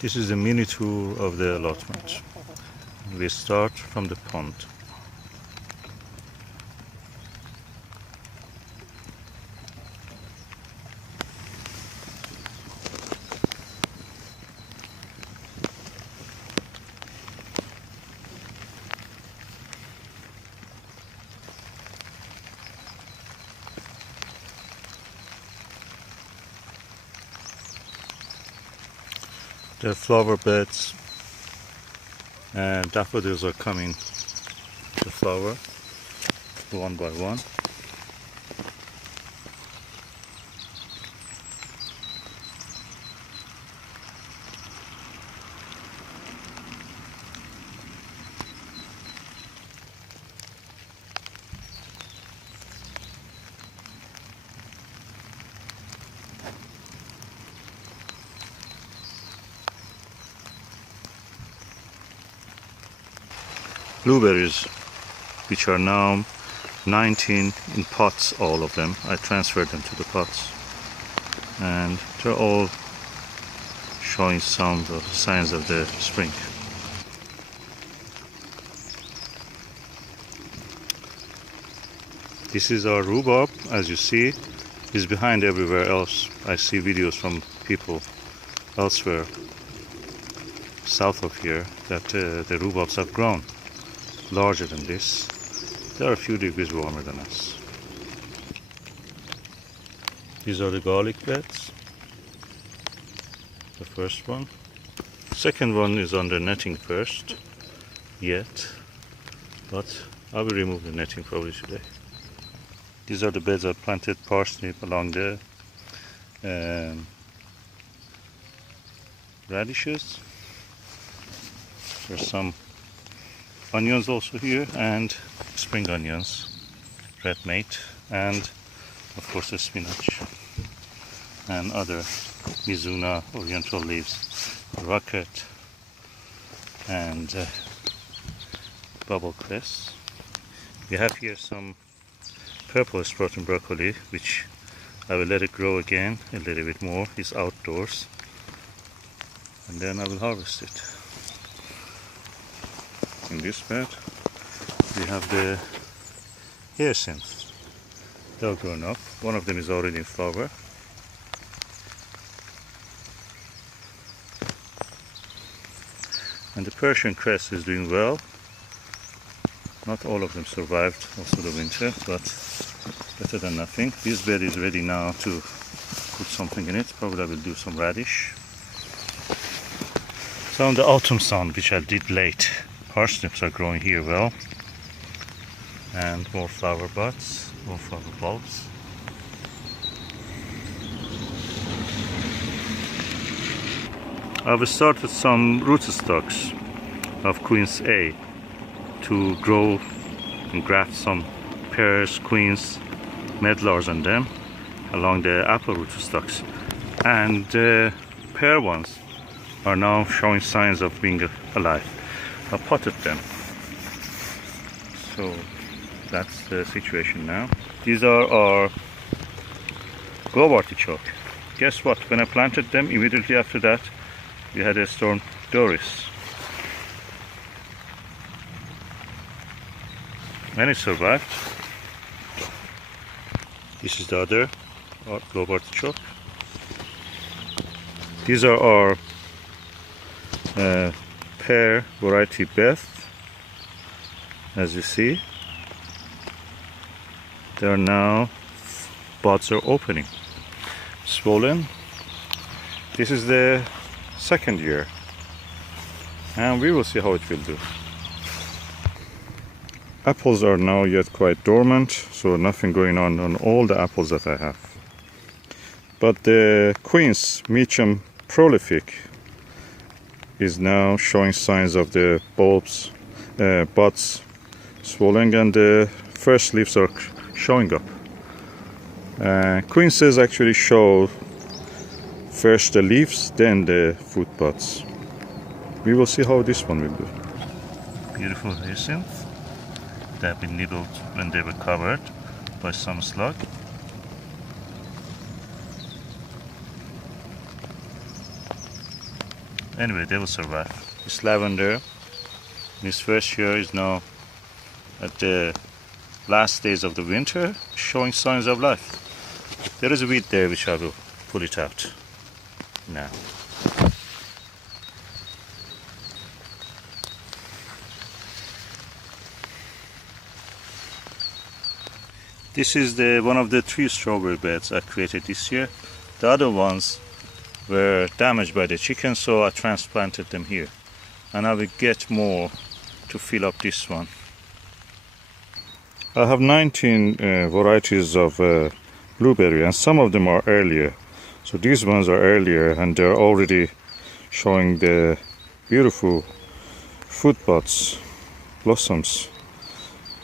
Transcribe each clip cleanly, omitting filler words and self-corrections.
This is a mini tour of the allotment. We start from the pond. The flower beds and daffodils are coming to flower one by one. Blueberries, which are now 19 in pots, all of them. I transferred them to the pots, and they're all showing some of the signs of the spring. This is our rhubarb. As you see, is behind everywhere else. I see videos from people elsewhere south of here that the rhubarbs have grown larger than this. They are a few degrees warmer than us. These are the garlic beds. The first one. Second one is under netting first, yet, but I will remove the netting probably today. These are the beds I planted parsnip along the radishes. There's some onions also here, and spring onions, red mate, and of course the spinach and other mizuna oriental leaves, rocket and bubble cress. We have here some purple sprouting broccoli, which I will let it grow again a little bit more. It's outdoors, and then I will harvest it. In this bed we have the hyacinths. They're grown up. One of them is already in flower. And the Persian cress is doing well. Not all of them survived also the winter, but better than nothing. This bed is ready now to put something in it. Probably I will do some radish. Some of the autumn sun, which I did late. Parsnips are growing here well, and more flower buds, more flower bulbs. I've started some rootstocks of Queen's A to grow and graft some pears, queens, medlars on them along the apple rootstocks, and the pear ones are now showing signs of being alive. I potted them, so that's the situation now. These are our globe artichoke. Guess what? When I planted them, immediately after that, we had a storm Doris, and it survived. This is the other globe artichoke. These are our pear variety Beth. As you see, there are now buds are opening, swollen. This is the second year, and we will see how it will do. Apples are now yet quite dormant, so nothing going on all the apples that I have. But the Queen's Meacham prolific is now showing signs of the bulbs, buds swelling, and the first leaves are showing up. Queen's actually show first the leaves, then the fruit buds. We will see how this one will do. Beautiful hyacinth. They have been nibbled when they were covered by some slug. Anyway, they will survive. This lavender, in its first year, is now at the last days of the winter, showing signs of life. There is a weed there which I will pull it out now. This is one of the 3 strawberry beds I created this year. The other ones were damaged by the chickens, so I transplanted them here. And I will get more to fill up this one. I have 19 varieties of blueberry, and some of them are earlier. So these ones are earlier and they're already showing the beautiful fruit buds, blossoms,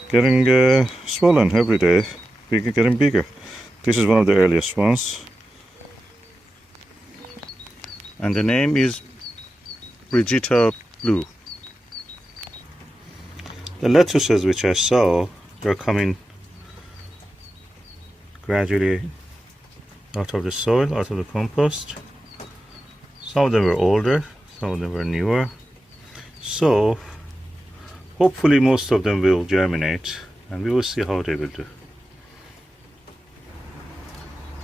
getting swollen every day, getting bigger. This is one of the earliest ones. And the name is Brigitta Blue. The lettuces which I saw, they're coming gradually out of the soil, out of the compost. Some of them were older, some of them were newer. So hopefully most of them will germinate and we will see how they will do.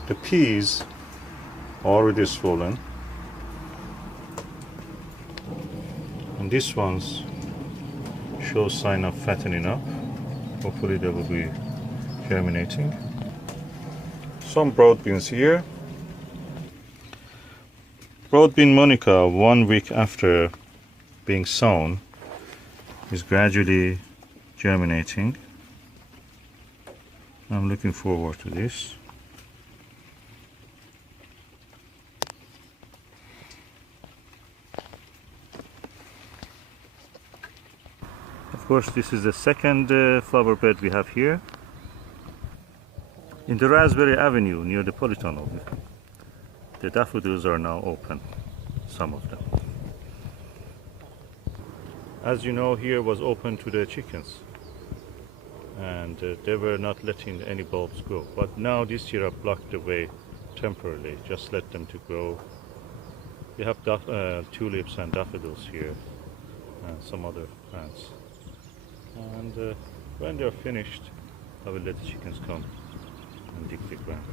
The peas are already swollen. And these ones show sign of fattening up. Hopefully they will be germinating. Some broad beans here. Broad bean Monica, 1 week after being sown, is gradually germinating. I'm looking forward to this. Of course, this is the second flower bed we have here. In the Raspberry Avenue near the Polytunnel, the daffodils are now open, some of them. As you know, here was open to the chickens and they were not letting any bulbs grow. But now this year I've blocked the way temporarily, just let them to grow. We have tulips and daffodils here and some other plants. And when they're finished, I will let the chickens come and dig the ground.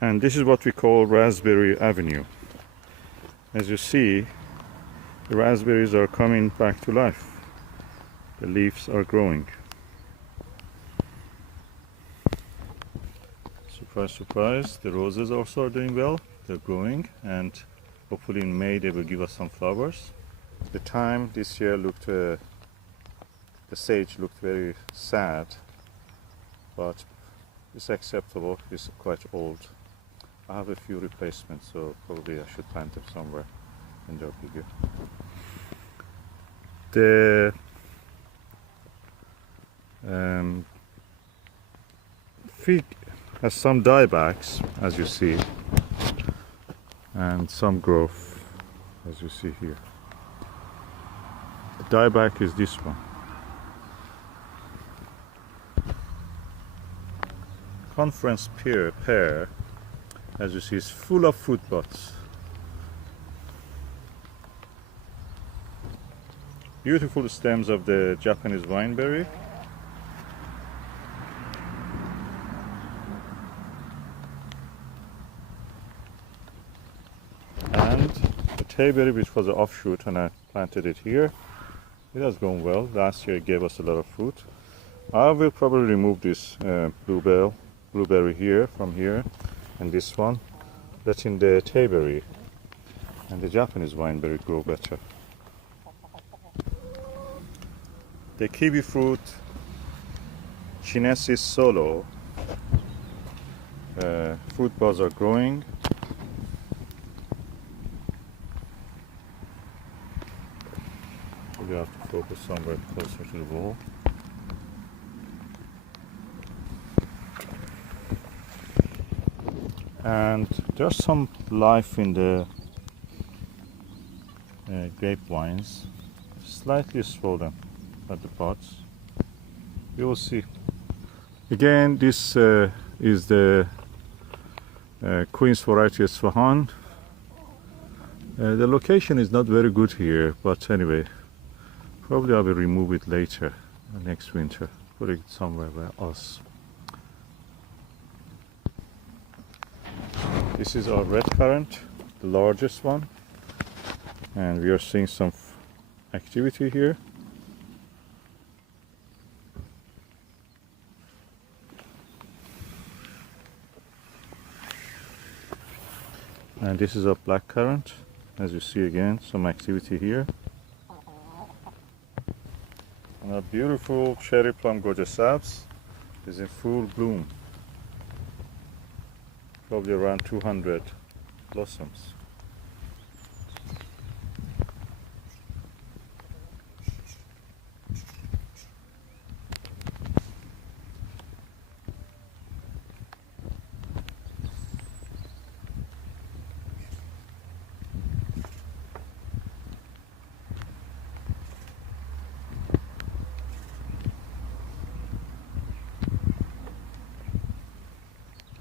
And this is what we call Raspberry Avenue. As you see, the raspberries are coming back to life. The leaves are growing. Surprise, surprise, the roses also are doing well. They're growing and hopefully in May they will give us some flowers. The thyme this year looked, the sage looked very sad, but it's acceptable. It's quite old. I have a few replacements, so probably I should plant them somewhere when they're bigger. The fig has some diebacks, as you see, and some growth, as you see here. The dieback is this one. Conference pear, as you see, is full of fruit buds. Beautiful stems of the Japanese wineberry. And the tayberry, which was an offshoot, and I planted it here. It has grown well. Last year it gave us a lot of fruit. I will probably remove this blueberry here from here, and this one, letting the tayberry and the Japanese wineberry grow better. The kiwi fruit, Chinesis solo, fruit buds are growing. We have to focus somewhere closer to the wall. And there's some life in the grapevines. slightly swollen at the pods. We will see. Again, this is the Queen's variety Swahan. The location is not very good here, but anyway, probably I will remove it later, next winter, put it somewhere else. This is our red currant, the largest one, and we are seeing some activity here. And this is a black currant. As you see, again, some activity here. And a beautiful cherry plum gorgeous is in full bloom. Probably around 200 blossoms.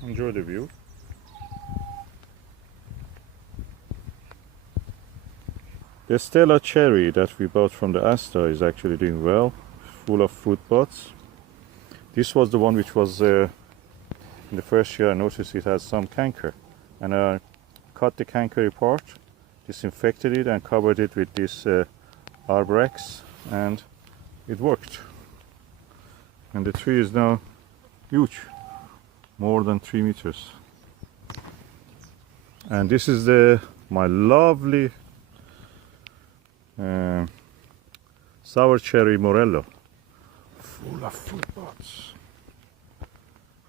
Enjoy the view. The Stella cherry that we bought from the Asta is actually doing well, full of fruit buds. This was the one which was in the first year. I noticed it has some canker, and I cut the canker apart, disinfected it, and covered it with this Arborex, and it worked. And the tree is now huge, more than 3 meters. And this is my lovely sour cherry Morello, full of fruit buds.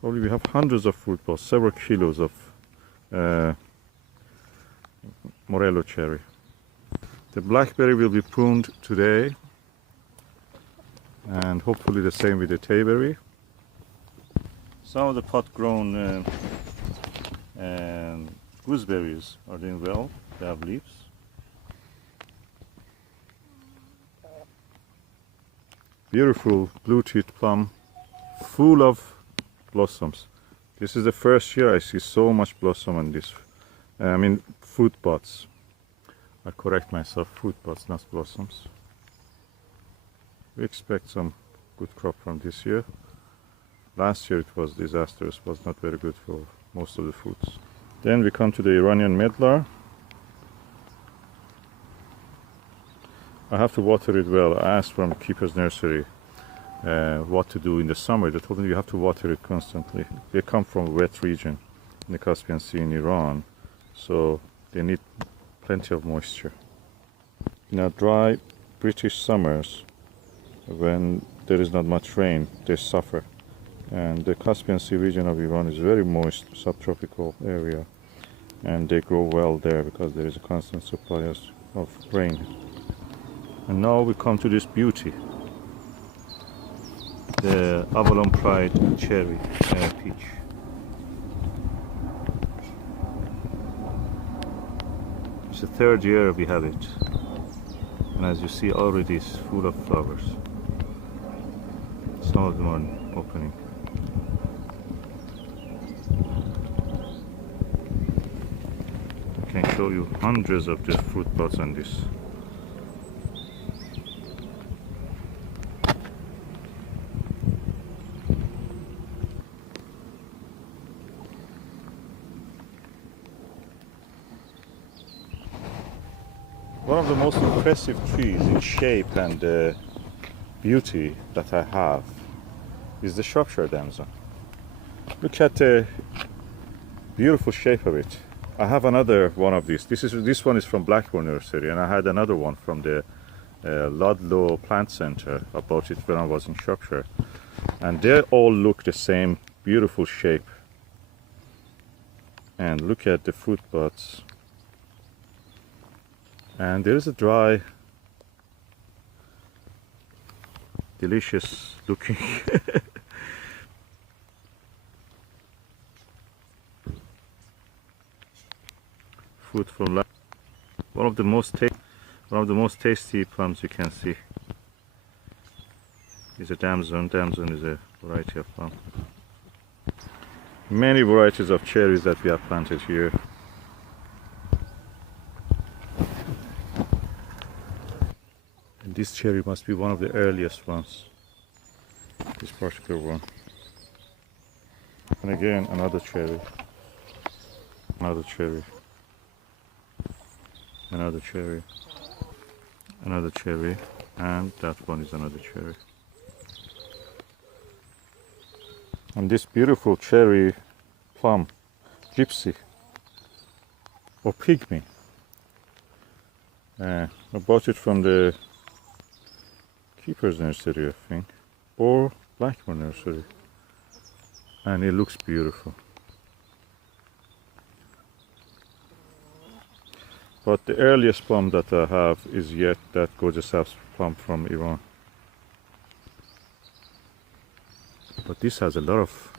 Probably we have hundreds of fruit buds, several kilos of Morello cherry. The blackberry will be pruned today, and hopefully the same with the tayberry. Some of the pot-grown gooseberries are doing well. They have leaves. Beautiful blue-teeth plum, full of blossoms. This is the first year I see so much blossom on this. Fruit buds. I correct myself, fruit buds, not blossoms. We expect some good crop from this year. Last year it was disastrous, was not very good for most of the fruits. Then we come to the Iranian medlar. I have to water it well. I asked from Keeper's Nursery what to do in the summer. They told me you have to water it constantly. They come from a wet region in the Caspian Sea in Iran, so they need plenty of moisture. In a dry British summers, when there is not much rain, they suffer. And the Caspian Sea region of Iran is very moist, subtropical area, and they grow well there because there is a constant supply of rain. And now we come to this beauty, the Avalon Pride cherry peach. It's the third year we have it, and as you see already it's full of flowers. Some of them are opening. I can show you hundreds of the fruit buds on this. One of the most impressive trees in shape and beauty that I have is the Shropshire damson. Look at the beautiful shape of it. I have another one of these. This one is from Blackburn Nursery, and I had another one from the Ludlow Plant Center. I bought it when I was in Shropshire, and they all look the same, beautiful shape. And look at the fruit buds. And there is a dry, delicious looking fruit from one of the most tasty. One of the most tasty plums you can see is a damson. Damson is a variety of plum. Many varieties of cherries that we have planted here. And this cherry must be one of the earliest ones. This particular one. And again, another cherry. Another cherry. Another cherry. Another cherry. And that one is another cherry. And this beautiful cherry plum, gypsy or pygmy. I bought it from the Keeper's Nursery, I think, or Blackmore Nursery, and it looks beautiful. But the earliest plum that I have is yet that gorgeous house plum from Iran. But this has a lot of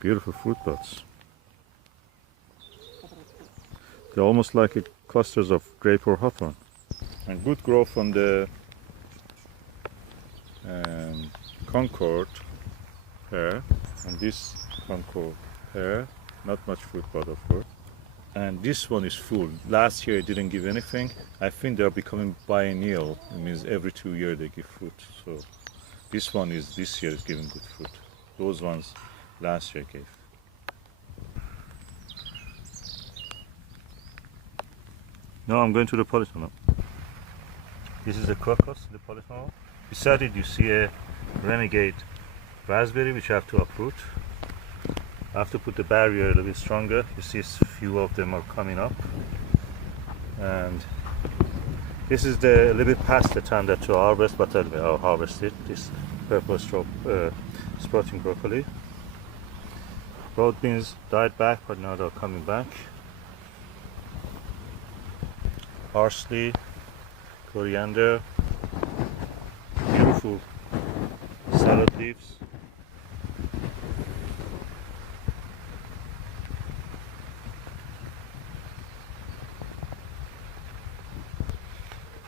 beautiful fruit buds. They're almost like clusters of grape or hawthorn. And good growth on the Concord pear, and this Concord pear, not much fruit bud of course. And this one is full. Last year it didn't give anything. I think they're becoming biennial. It means every 2 years they give fruit. So this one is this year is giving good fruit. Those ones last year gave. Now I'm going to the Polytunnel. This is the crocus, the Polytunnel. Beside it you see a renegade raspberry which I have to uproot. I have to put the barrier a little bit stronger. You see a few of them are coming up. And this is a little bit past the time that to harvest, but I'll harvest it. This purple sprouting broccoli. Broad beans died back, but now they're coming back. Parsley, coriander, beautiful salad leaves.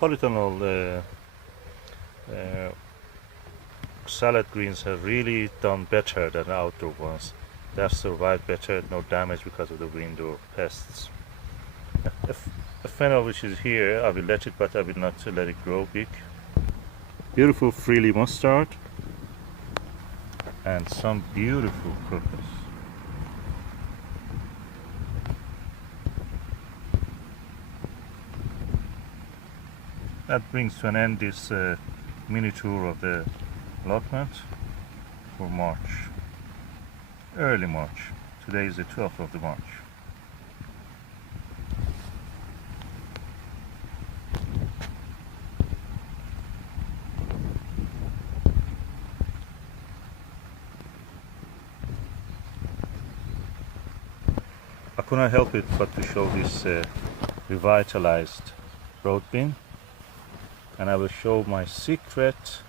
Polytunnel salad greens have really done better than outdoor ones. They have survived better, no damage because of the wind or pests. A fennel which is here, I will let it, but I will not let it grow big. Beautiful freely mustard and some beautiful crocus. That brings to an end this mini tour of the allotment for March, early March. Today is the 12th of the March. I couldn't help it but to show this revitalized broad bean, and I will show my secret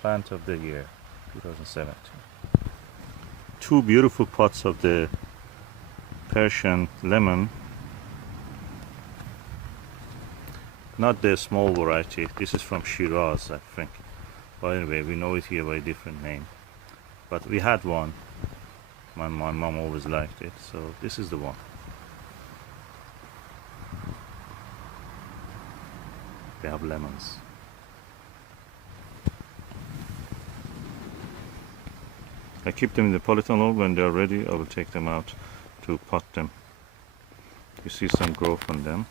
plant of the year 2017. Two beautiful pots of the Persian lemon, not the small variety. This is from Shiraz, I think. But anyway, we know it here by a different name, but we had one. My mom always liked it, so this is the one. They have lemons. I keep them in the polytunnel. When they are ready, I will take them out to pot them. You see some growth on them.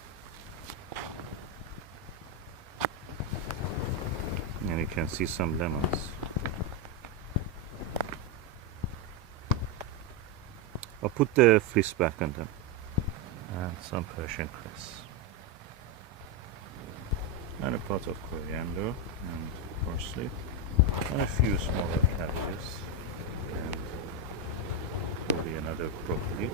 And you can see some lemons. I'll put the fleece back on them. And some Persian cress. And a pot of coriander and parsley. And a few smaller cabbages. And probably another broccoli.